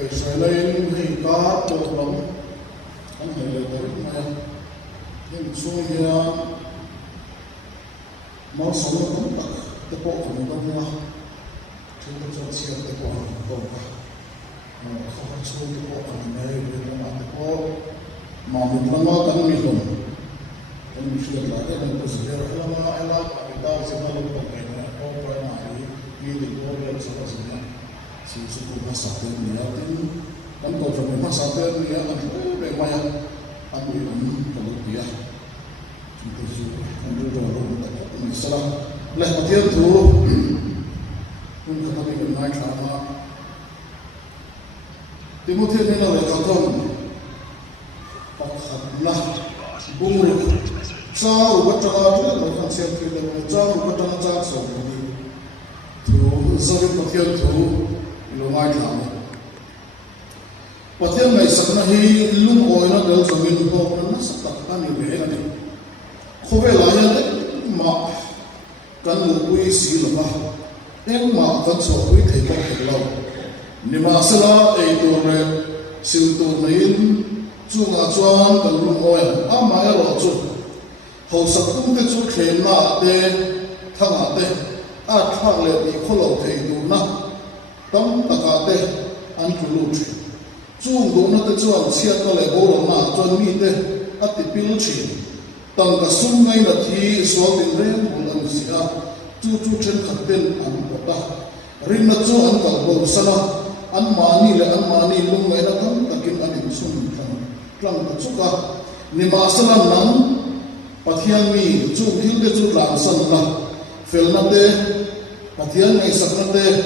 cái sai này hay cá đồ lắm anh thấy là đấy mà nhưng số nhà máu sống nó cũng tắc cái bộ của mình đâu mà chúng ta cho chia cái bộ của mình không phải số cái bộ của mình này vì nó cái bộ mà mình làm mà cần mình không mình phải là cái mình có sự là em là cái tao sẽ làm được cái này không phải là đi được đâu để sẽ có gì nữa sự sự của nó sắp đến nhiều tin anh còn phải nó sắp đến nhiều anh về mai anh bị còn được gì chúng tôi sẽ anh đưa ra luôn mình sẽ làm lại một thiên thủ cũng có thể được mai trả mà thì một thiên này là để tạo công hoặc là bung rồi sao rồi bắt đầu trước là không xem phim là sao rồi bắt đầu ra sổ đi thủ sau một thiên thủ lo mai trả và thiên này sắp là hi lung oi nó đều cho mình ho nó sắp tập anh như vậy này không phải là như thế mà cần một quý sĩ là em mà cần số quý thầy có thể lâu nhưng mà sau đó ấy tôi này siêu tôi này chú ngã choan cần lung oi à mà ở đó chú hậu sắp cũng cái chú khen là để thằng à để thằng lệ đi khâu lâu thầy đủ na tâm tất cả để anh chú lưu trì chú cũng nó cái choan xét nó lại bố nó na choan mi để thì pin trì tăng cả sung ngay là thì số tiền đấy cũng là gì à chú trên khẩn tên anh có ta riêng là chú anh cả bầu sana anh mani lúc này là không ta kiếm anh đi sung trong cái chú cả nhưng mà sana nắng pathian mi chú hiểu cái chú làm san là phèn nát đê pathian này sắc nát đê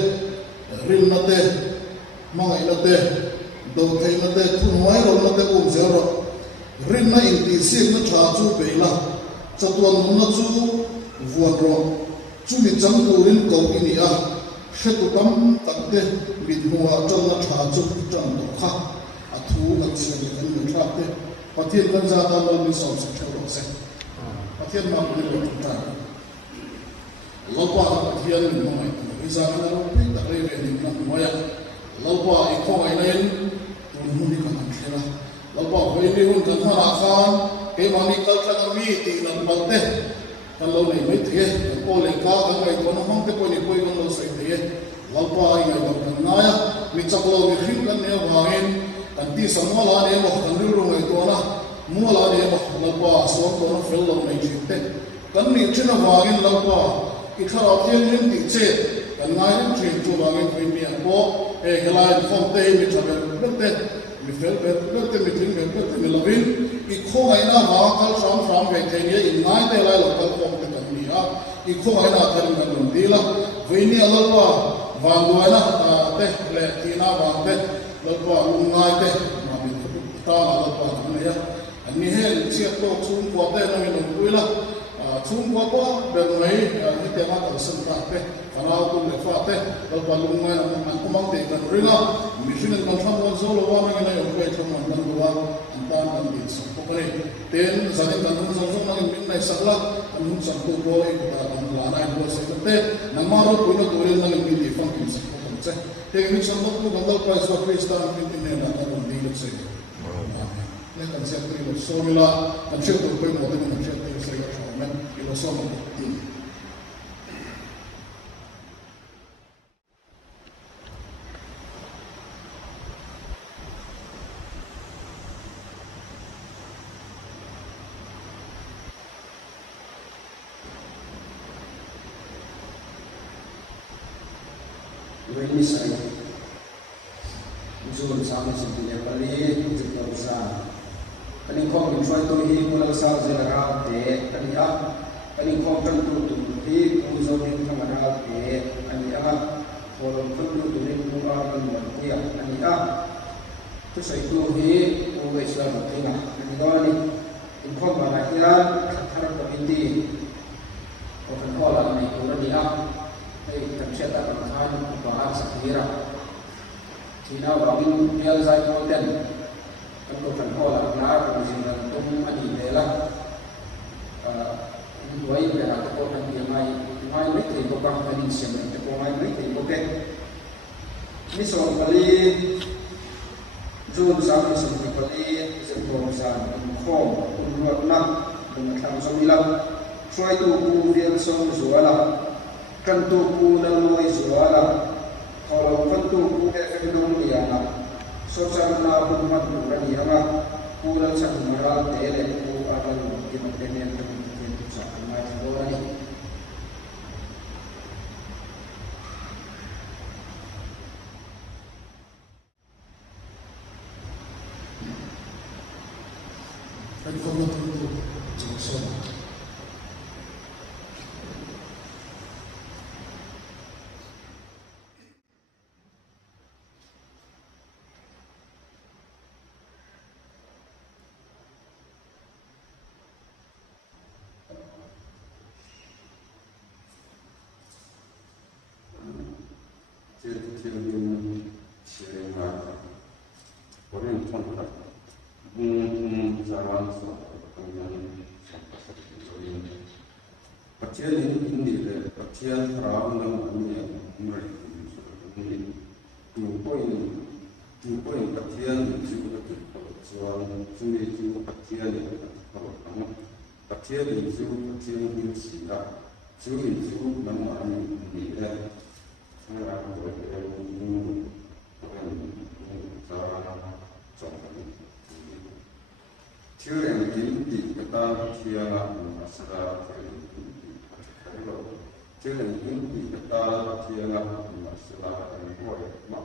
riêng nát đê mang ngày nát đê đầu thầy nát đê thu ngoài rồi nát đê cũng dễ rồi riêng na in ti siết na thà chú bể là cho tuần na chú vuột rồi chú bị chấm tu riêng cầu cái này à hết tu cắm tận thế bị mua trong na thà chú trong đó khác à thu là chuyện gì cũng được khác thế và thiên văn gia ta luôn đi sống sẽ theo đó xem và thiên mà mình được chúng ta lâu qua thiên mình nói bây giờ nó biết đặt đây về mình làm nói lâu qua ít không ai nên tôi muốn đi làm thế nàoเราบอกว่านี่หุ่นกันมาคานเกี่ยวกับนี่ก็จะมีตีนันบัดเต้กันเราเนี่ยไม่เที่ยโอเลก้ากันไปตัวน้องเต้คนนี้คุยกันเราใส่เที่ยเราไปไงกับกันนายมีจักรโลกขึ้นกันเนี่ยว่าเองกันที่สมอลาเนี่ยบอกกันรู้ไงตัวนะมัวลาเนี่ยบอกเราไปสอนตัวน้องเฟลเราไม่จิตเต้กันนี่ชื่อว่าเองเราไปอีกคราวที่นี่ติดเจ็ดกันนายนี่ชื่อตัวว่าเองคุยเนี่ยบอกกลายฟองเต้มีจักรเต้ mi fel bet bet te mi tin bet bet mi lovin I khong ai na ha kal from ve te ni in nai te lai lo kal khong te kan ni ha I khong ai na kan kan lum di la ve ni ala pa van do na te le ti na van te lo pa lum ngai te ma mi ta ala pa ni ya ani hel chia to chung ko te na mi lum ui la chung ko be ngai ni te ma ta san ta te kana tu le fa te lo pa lum ngai na man ko mang te kan ri la mission kan tham won zo lo wa ma ngai yo pe tham man do wa an ta kan di so ko ne ten zanin kan hum zo zo na min nai sakla an hum sam tu bo e ta kan la na bo se te na ma ro ko na dore na min di fang kin se ko se te min sam no ko dal pa so krista min tin ne na ta kon di lo se ne kan se tri lo so mila kan se to ko mo te kan se tri se ga men ilo so mo ini saya usul sama sebenarnya kali kita besar kali kau mencuai tu hi mulai besar sekarang kali kau tentu tu hi usul ini sekarang kali kalau tentu tu ni mulai bermulia kali tu saya tu hi mulai selama tengah kali ni kau berakhir harap berhenti kau kan kau lah ni kau ni tercetak pertahan bahas sekira. Cina bangun dia saya konten untuk kantor lar kemudian untuk ani dela. Dua ini adalah kantor yang mai mereka itu bang tadi siapa itu mai mereka itu kan. Ini soal kali Jun sang sum pati sepom san khom unrot nak dengan tham somilam try to pu rian som zuala kan tu pu na noi zuala kalau kan tu pu ke dong liana so san na pu mat pu kan yanga pu lan san maral tele pu akan kita penen tu sa mai dorani Anh không có thương vụ trong sông. Kecil ini kecil terang namanya mereka dua poin kecil itu soal seni itu kecil kecil itu kecil siapa itu namanya dia saya yang di kita siapa masalah Children in the Tala Tiana, Masala, and boy, not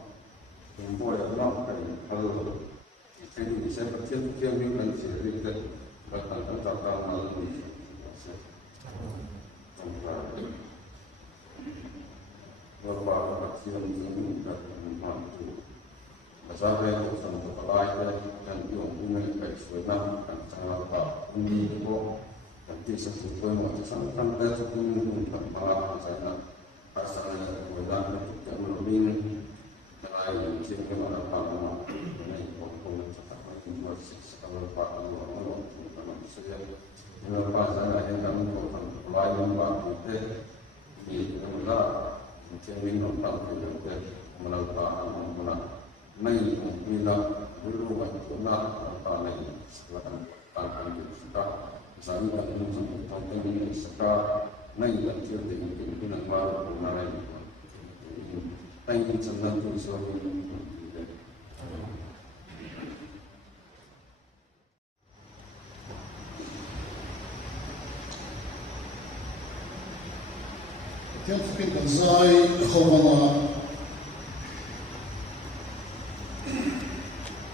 and he said, but tell me and say that, but I don't talk about what about children that want to Mazare was on the Palaya and young women with them and some about Unico. This is the point of some better to Pala Asana without the Marine. I am thinking on a Palama, the name of Poland, our partner, in the past, I had come from Lion Park with the Mula, telling of Palma, Malapa, Mula, Nay, Mila, Ulu, and Mula, Palay, Slatan, Palma, Sami dan tentang ini sekarang naik dan tiada pimpinan baru naik. Tanggung jawab tu suami. Tiap fikir bazai khawama.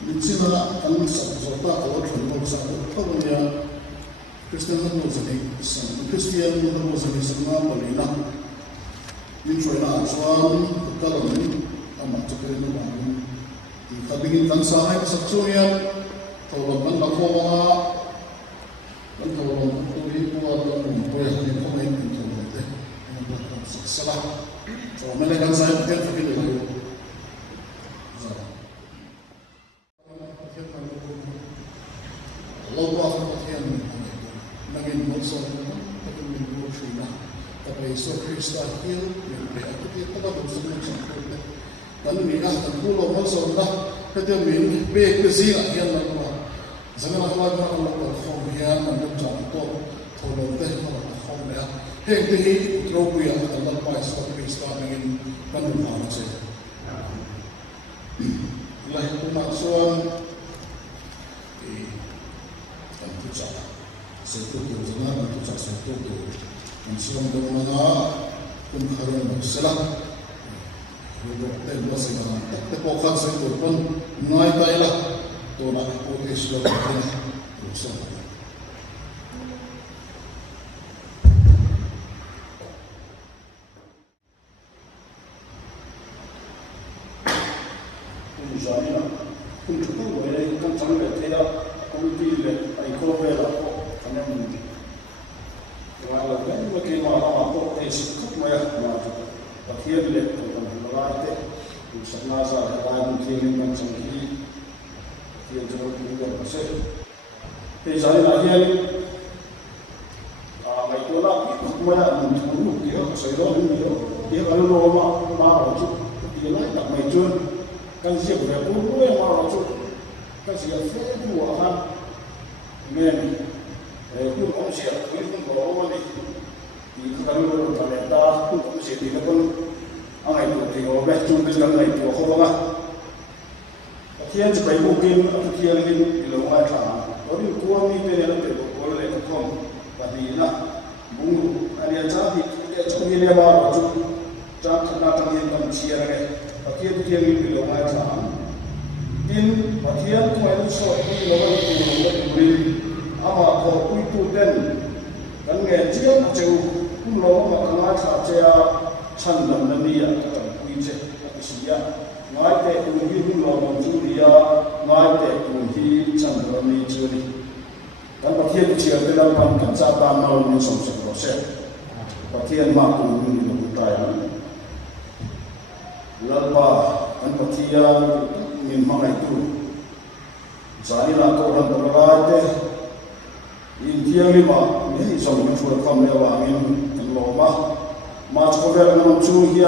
Licina kan sabzota kalau terlalu besar, terlalu Christian Christian sama Palina. Min China Chuan Kalam amat cakap itu baru. Tapi kan sangat seksual. Kalau man lakukan, kan kalau kuri buat dan boleh ni komen itu boleh. Salah. So mana kan saya fikir itu. Allah berfirman. Naging bulsa naman, naging bulsa na. Tapos sa Krista Hill, yung preato dito na bulsa ng sangkot. Kami niya, nagpulo bulsa na, kaya may pekpesiya yan lang ba. Sa nga nakawag na ang magpapakong yan, ang nagtsang ito, tulong dahil na magpapakong niya. Hindi, tropo yan, at ang nagpapay sa Krista, naging panunhanan siya. Lahit po nakasuan, ang tutsa. Satu kebenaran itu satu Muslim bermana pun harus bersalah. Kita bersama. Tapi pokok saya pun naik taylah. Tolak polis dan bersama. Misalnya, untuk boleh kan sampai tidak komiti le, ikut bela. Kalau kan mungkin orang apa esok maya macam, tapi dia kalau berlari, sebenarnya orang mungkin macam ini, dia jauh juga masih. Jadi lagi itu lah, maya mungkin dia saya dia kalau lama macam dia lah tak macam kan siapa yang pun yang macam cái gì phê của hắn nên cũng không sẽ cũng có vấn đề thì cái người ta lại ta cũng không sẽ thì nó cũng anh ấy thì có vẻ chung cái này của họ mà thiênจะไปบุกกินอัตเทียนกินหลงมาถามแล้วนี่กลัวมีเป็นอะไรเป็นบุกเลยก็คงแบบนี้นะบุ้งอันนี้จ้าที่จะมีเรื่องมาจุดจ้าขนาดตั้งยังตั้งเชียร์ไงอัตเทียนกินหลงมาถามกินอัตเทียนตัวนี้สดที่เราไม่รู้ว่าเป็นบริณอามาขอคุยตู้เต้นกันเงี้ยเจ้าเจ้าคุณเรามาขนาดขาเจ้าฉันดำนันนี่อ่ะกันคุยเจ้าคุยเสียงายแต่คุณที่คุณเราบรรจุเรียงายแต่คุณที่ฉันเรามีจุดกันประเทศที่เชื่อเป็นเรากันจะตามเราในสมศักดิ์โปรเซสประเทศมากคุณมีหนุนใจแล้วว่ากันประเทศมีมาให้ดูสายเราตัวเราตัวเราเต้ยินเที่ยงลิมาไม่ให้สมมันช่วยความเร็วว่ามีกันลงมาช่วยกันมันช่วย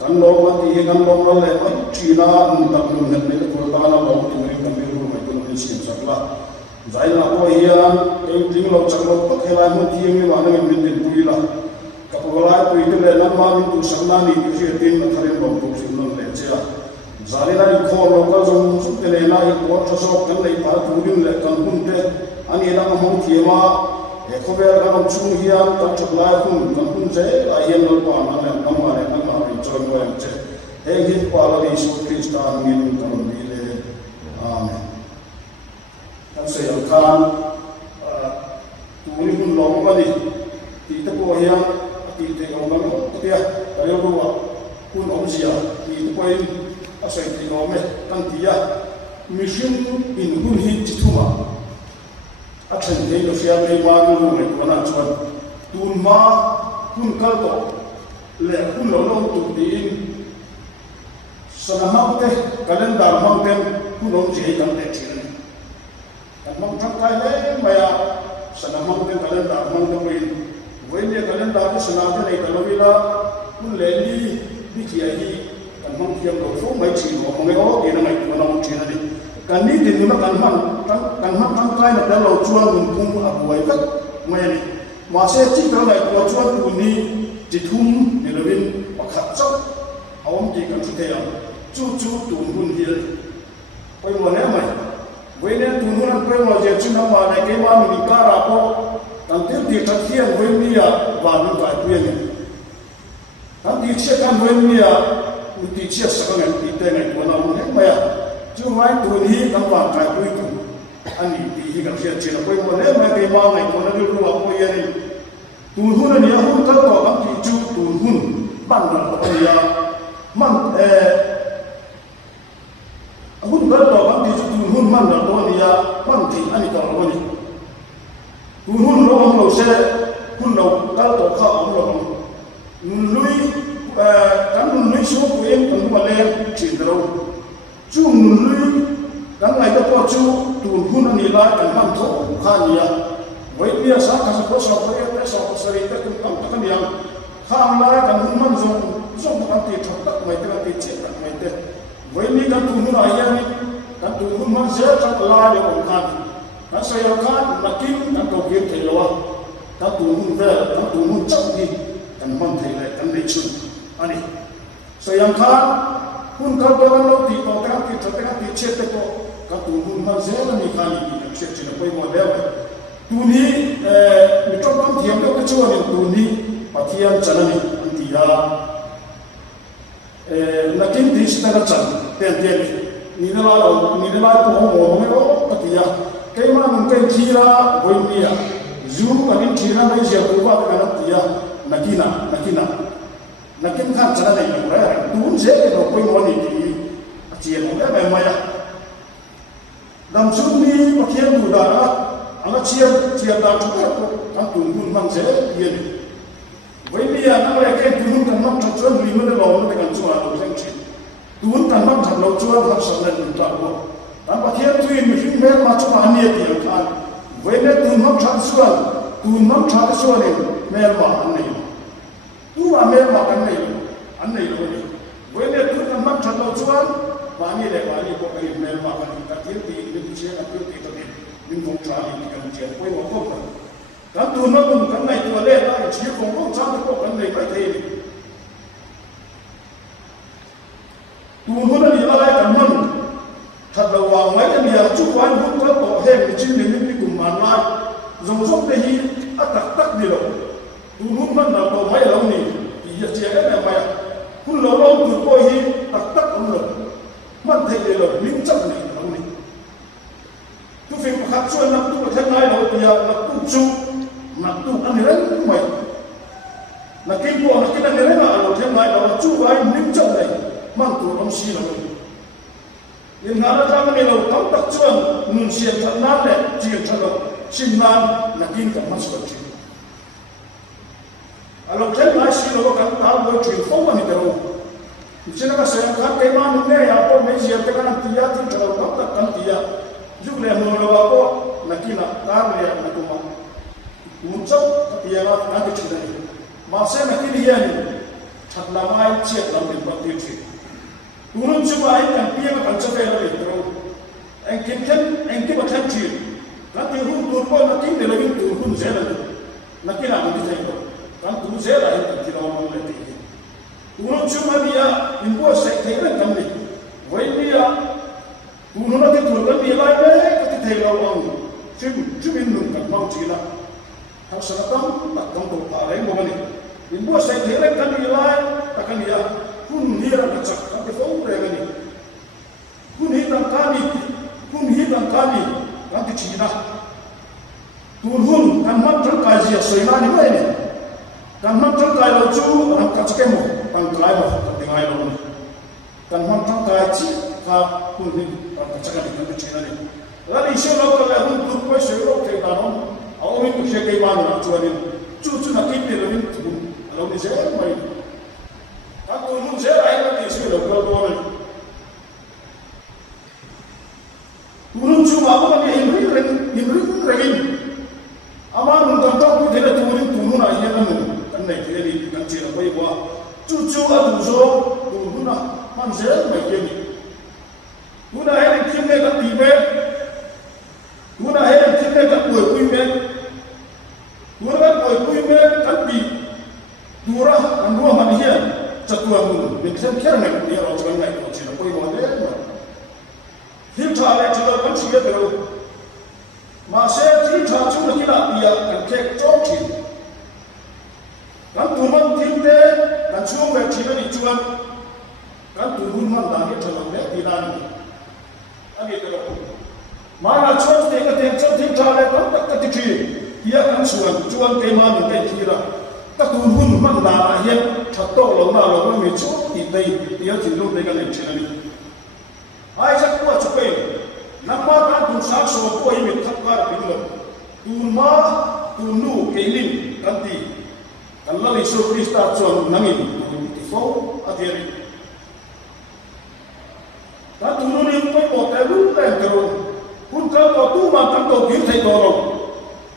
กันลงมาที่กันลงมาเลยว่าจีน่าตักนุ่งเห็นไหมตัวตาเราบอกที่มันกันไม่รู้ไม่ตัวนี้สิ่งสักละใจเราก็เฮียเองจริงเราจังเราตักให้เราหมดที่ยังไม่มาเนี่ยมันเป็นปุยละกับเวลาปุยตัวเลยนั้นมาเป็นตัวสังนานี่ที่เชื่อตีนมาทะเลบอกตัวสิ่งนั้นเลยเจ้าใจเราอีกคนเราก็จงสุดเลยนะอีกคนจะสอบกันเลยพาตัวนี้เลยกันหุ่นเตอันนี้เรามองที่ว่าเขาเวลาเราช่วยเฮียตัดจุดลายหุ่นกันหุ่นเจ้าเฮียเราปานนั่นแหละน้ำมันนั่นมาเป็นจนวันเจ้าเองที่ปาลาดิสุคริสต์านมินกันดีเลยอาเมนทั้งเสียงการตัวนี้หุ่นหลงมาดิที่ตะโกเฮียที่เทงมันก็เดียแต่เราดูว่าหุ่นองเสียที่ตะโกยอาศัยที่เราไม่ตั้งที่ยามิชินอินหุ่นหินจิตุมาอาจารย์เองก็เสียไม่มาดูไม่ตัวนั้นชวนตูนมาหุ่นกัลโตและหุ่นหลงตุดีนสนามเตะกันเล่นดาร์มังเตะหุ่นหลงเจียกันเตะเชียร์กันมังทั้งกายเลยไม่อะสนามเตะกันเล่นดาร์มังเตะไปเว้นเนี่ยกันเล่นดาร์ที่สนามเตะในตะลุยละหุ่นเล่นนี่ดิเกียร์กันมังเทียมเราฟุ้งไม่ชีหัวมังไม่โอ้ยนั่นไงตัวน้องเชียร์นี่กันนี่ดินมันกันมันทั้งกายนะแต่เราชวนมันพุ่งอาบวยก็ไม่เนี่ยมาเสียที่เราไหนตัวชวนคนนี้จิตทุ่มเนี่ยเราเป็นประคับจับเอาผมจีกันสุดเทียมจู่ตูนหุ่นเฮียไปหมดแล้วไหมเว้นเนี่ยตูนหุ่นไปหมดเจ้าชิ้นน้ำมันในเกมมันมีการะโปตั้งแต่ที่ทัดเทียมเว้นเนี่ยวันนึงไปเปลี่ยนเนี่ยตั้งที่เชื่อกันเว้นเนี่ยมันที่เชื่อสักเงินที่เต็มไงตัวเราเนี่ยไหมอ่ะจู่ไว้ตัวนี้ตั้งวันไปเปลี่ยนอันนี้ที่กันเชื่อเชื่อไปหมดแล้วไม่เกมมันในตัวนั้นรู้ว่าเปลี่ยนตูนหุ่นเนี่ยหุ่นตั้งตัวตั้งที่จู่ตูนหุ่นบ้านเราเนี่ยมันหุ่นเบลล์บางทีจะตูนหุ่นมันเราตัวนี้บางทีอันนี้ตัวเราเนี่ยตูนหุ่นเราเราเสียหุ่นเราตั้งตัวข้าวเราลุยกันลุยสู้ตัวเองกันมาเล่นจีนเราจู่ลุยกันไหนก็พอจู่ตูนหุ่นอันนี้ละกันมันโตข้านี่ไว้เนี่ยสักการะสอบไปแต่สอบสริตกันกันยังข้ามละกันหุ่นมันส่งกันติดทับไม่ได้ติดเจ็บไม่ได้เว้นนี้กันตูนอะไรอย่างนี้กันตูนมันเสียจักรลายอย่างกันกันเสียกันนักกินกันตัวเกี่ยวเทลวะกันตูนเวลกันตูนจับดีกันมันเทเลกันได้ชุนอันนี้เสียกันคุณกันตัวกันเราติดต่อกันติดทับกันติดเจ็บตัวกันตูนมันเสียกันมีการอีกเช็คเช็คไปหมดแล้วตูนี้มีต้องต้องเทียมกับช่วงนี้ตูนี้ปฏิญาณจันนี่อันที่ยานักกินดีสินะครับจันเตียนนี่นั่นเราพวกผมไม่รู้ปฏิญาใครมาหนุ่มกันทีละวันนี้จูงกันทีละไม่เชื่อผู้ว่ากันที่ยานักกินข้ามจันนี่อย่างไรตูนเสียเราไปวันนี้ที่เจียนเราได้ไหมดำชุดนี้ปฏิญาณดูดาระอันนั้นเชียร์ดาวทุกคนทั้งตูนหุ่นมันเสียเย็นวันนี้นั่งเล่นเกมตูนกันมันชวนลิมันได้ลองด้วยกันชวนเราเล่นชีตูนกันมันทำเราชวนเราสำเร็จตัวเราแต่ประเทศตัวเองมีแม้มาชวนอันนี้เดียวกันวันนี้ตูนมันทำชวนเองแม้มาอันนี้ตัวแม้มาอันนี้เลยวันนี้ตูนกันมันทำเราชวนวันนี้เลยวันนี้โบ ko ai me ma ka ti ti ni che na ti ti to ni phong tra ni kan che ko wa ko kan tu na kun kan nai tu le na chi phong ko cha ko kan nei bai thei ni tu hu na ni la kan man thật là vào mấy cái nhà chúc quán cũng có tổ hệ của chính mình đi cùng màn lai dòng dốc đây hi ắt tắc đi rồi tu lúc mất là tổ mấy lâu nè thì giờ chia cái này mày cũng lâu lâu từ coi hi tắc cũng rồi mất thầy rồi nín chấp này lâu nè tu phim khác xuôi nằm tu thế này rồi bây giờ là tu chu mà tu ăn đấy mày là cái bộ là cái này đấy là thế này là chu quán nín chấp này mang tu ông xí rồi nhưng ngã ra cái này là tóc tắc chuan nun xiên thật nát đấy chuyện thật là xin nan là kinh cả mắt sờ chuyện alo thế này xí là cái tao nói chuyện không mà mình đâu chỉ là cái sự khác cái mà mình nghe à có mấy chuyện cái này thì ya thì thật là tóc tắc cái thì ya giúp lại mua là có là kinh là ta này là cũng mà muốn chấp thì ya là cái chuyện này mà xem là cái gì này thật là mai chết là mình bắt tiêu chuyện turun cuma anh pia kan cafe la betro anh kim athan chi kan ti hu tur ko na kim de la tur hun zela na kina ni thai ko kan tu zela anh ti ro mo le ti turun cuma dia impo sai thai la kam ni wai dia turun na ti tur kan dia lai le ka ti thai ro ang chim nun kan mau chi la ha sa tam ta tam to ta re mo ni impo sai thai la kan dia lai ta kan dia kun hira na chak ka fo re ni kun hi tan kani ka ti china tur hun kan man tan kai ji soi na ni mai ni kan man tan kai lo chu ram ka chke mo kan kai mo ka ti ngai lo ni kan man tan kai chi ka kun ni ka chaka ni ka china ni la ni sho lo ka la hun tur ko sho ro ke ta no au mi tu she ke ba na chu ni chu na ki ni lo ni tu lo ni se mai aku lu saya ayat ni sih kalau orang turun cuma apa ni himri regin aman untuk tahu dia turun ayat namun kan naik dia ni kan cira apa ibu cucu adu so turun man saya macam ni turun ayat kita kan tiba turun ayat kita kan buat kuibe turun kan buat kuibe kan di durah andua manusia Chatuan mun, bisa kira nak dia orang cakap nak cina koi mana dia? Filter ada juga kan sih beru. Masih filter cuma kita dia kan kek cokin. Kan tuman filter kan cuma cina dijual. Kan turun mana dia cakap dia tidak ni. Ani terus. Mana cuma tengok filter ada kan tak terjadi. Dia kan jual kemana dia kira. ta tu hun man da na hian that to lo na lo mi chu ti dei ti ti lu dei kan chen ni ai sa ko chu pe na ma ta tu sa so ko i mi thak ka pi lo tu ma tu nu ke lim kan ti kan la li so krista chon nang in ti fo a ti ri ta tu nu ni ko ko ta lu ta ro hun ka ko tu ma kan to ki thai to ro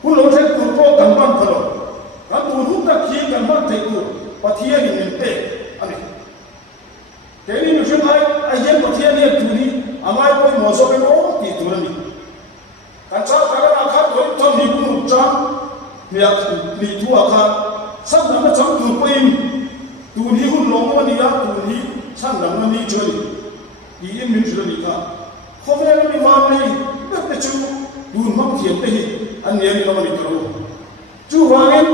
hun lo thai tu ko kan ban tho kan tu nu ta ki kan ban thai tu pa thia ni men pe ani ke ni nu shin ai yen pa thia ni tu ni amai ko mo so pe mo ti tu ni kan cha ka na kha to to ni bu cha ya ni tu a kha sam na chang tu pe tu ni hun lo mo ni ya tu ni sang na ni cho ni di im min chu ni ka kho ve ni ma ni na pe chu du mam thiam pe hi an ne ni ma ni to chu wa ngen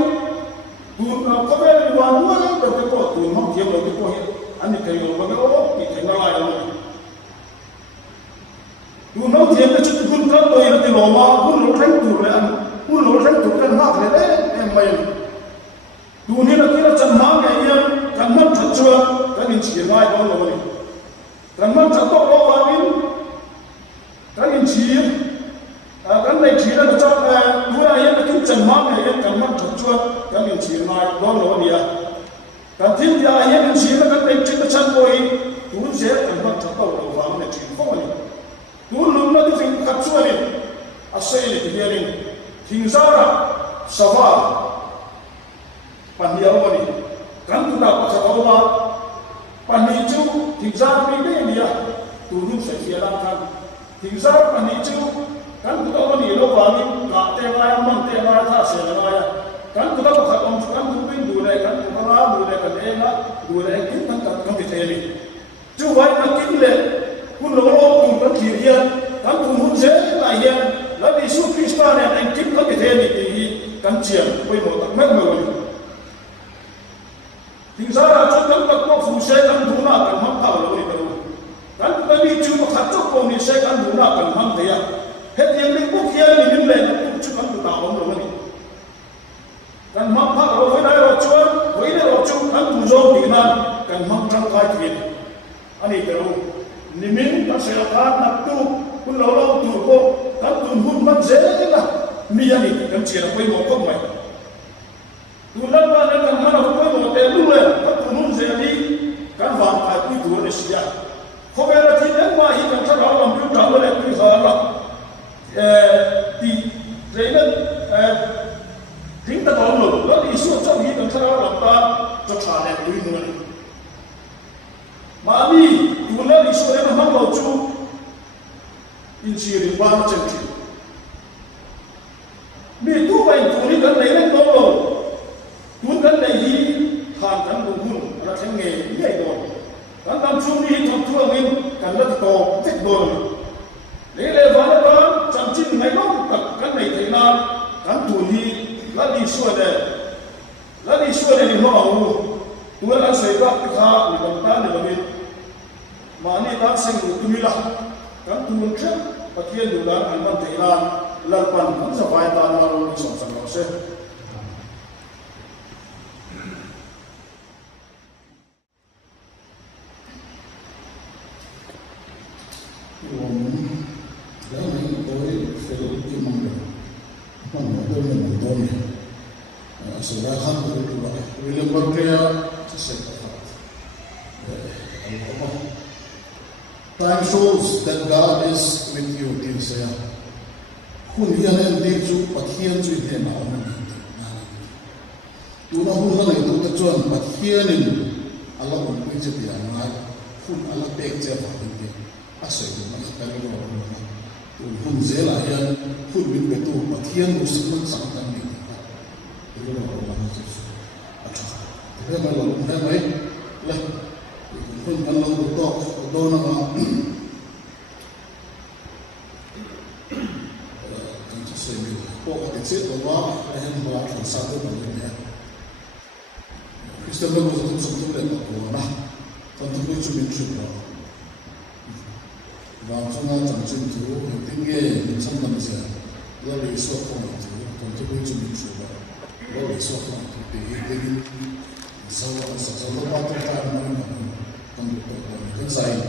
du kho ve ni wa nu na pe ko du mam thiam lo ko hi an ni kai lo ba ko ki thai na lai lo du mam thiam pe chu kun ka to ya ti lo ma kun lo thang tu le an kun lo thang tu kan ma le le em mai du ni na ki na chan ma nge ya kan ma chu chu kan ni chi lai lo lo ni kan man chắc tóc lo vào in kan in chỉ kan này chỉ là cho đua này là cái chân mát này kan man chắc chuột kan in chỉ mai lo lo bia kan thiên dia hiện in chỉ là kan này chỉ là chân bôi tu sẽ kan man chắc tóc lo vào này chỉ không này tu lúc nó tu phải cắt chuột này à xây này thì này hình ra là sava pan dia này kan tu dapat sava pan hijau tiga minggu dia, tu nu se khia lam khan thing zar ani chu kan ku to ni lo wa ni ka te ma man te ma tha se la ya kan ku to khat om chu kan ku pin du le kan ku ra du le kan e na du le kin kan kan ti te ni chu wa na kin le kun lo lo tu kan ti ya kan ku hun se la ya la bi su krista ne an kin kan ti te ni ti kan chiam poi mo tak mek mo ni thing zar a chu kan tak ko fu se kan du na kan ham pa lo ni ka kan ku ni chu ma khat chok ko ni se kan du na kan ham te ya hết những cái quốc gia thì những lời nó cũng chưa có được tạo ổn rồi cần mong phát rồi với đại hội chúa với đại hội chúa cần tu dâu thì nan cần mong trong khai thiện anh ấy kêu niệm các sự phát nạp tu kun lâu lâu tu cô cần tu hôn mất dễ là mi anh ấy cần chỉ là quay một không mày tu lần ba lần cần mana quay một tên luôn rồi cần tu hôn dễ đi cần vàng phải quy tu để xia không phải là thì đến ngoài hiện cần sao đó làm biểu trạng là quy hở là thì đấy là tính ta có nổi nó đi suốt trong những cái đó làm ta cho trả lại quý người mà đi tu nó đi suốt đấy mà mắc vào chú in chỉ được ba chân chỉ mi tu vậy tu đi cái này nó tốt rồi tu cái này đi hàng cái đồ hùn là cái nghề như vậy rồi cái tâm chú đi trong chùa mình cái nó to thích rồi để lên vào đó chẳng chỉ ngày đó cái này thế nào cái tuổi đi là đi suốt này thì nó bảo tuổi là xây ra cái khá thì còn ta để làm gì mà này ta sinh được tụi mình cái tuổi trước và thiên được là anh vẫn thế nào lần phần cũng sẽ phải ta nào đi sống sống đó sẽ William Berkeley time shows that God is with you, dear Saya. Hun hian en di chu pathian chu he na om ni tu na hun na tu ta chuan pathian in ala om ni che pi angai hun ala pek che ba ni a se ni ma ka ni ro tu hun ze la hian hun min pe tu pathian mu sim sang tan ni ro ro ma ni chu thế mà là thế mấy là không ăn lâu được to đô nó mà chúng ta sẽ bị bộ cái chết của nó hay là nó làm sao được như thế Christian nó cũng sống tốt lên của nó còn chúng tôi chuẩn bị chuẩn bị và chúng ta chẳng chừng thứ tiếng nghe những sản phẩm gì là lý số không thứ còn chúng tôi chuẩn bị chuẩn bị là lý số không thì để sau đó bắt đầu ta nói là con được cái gì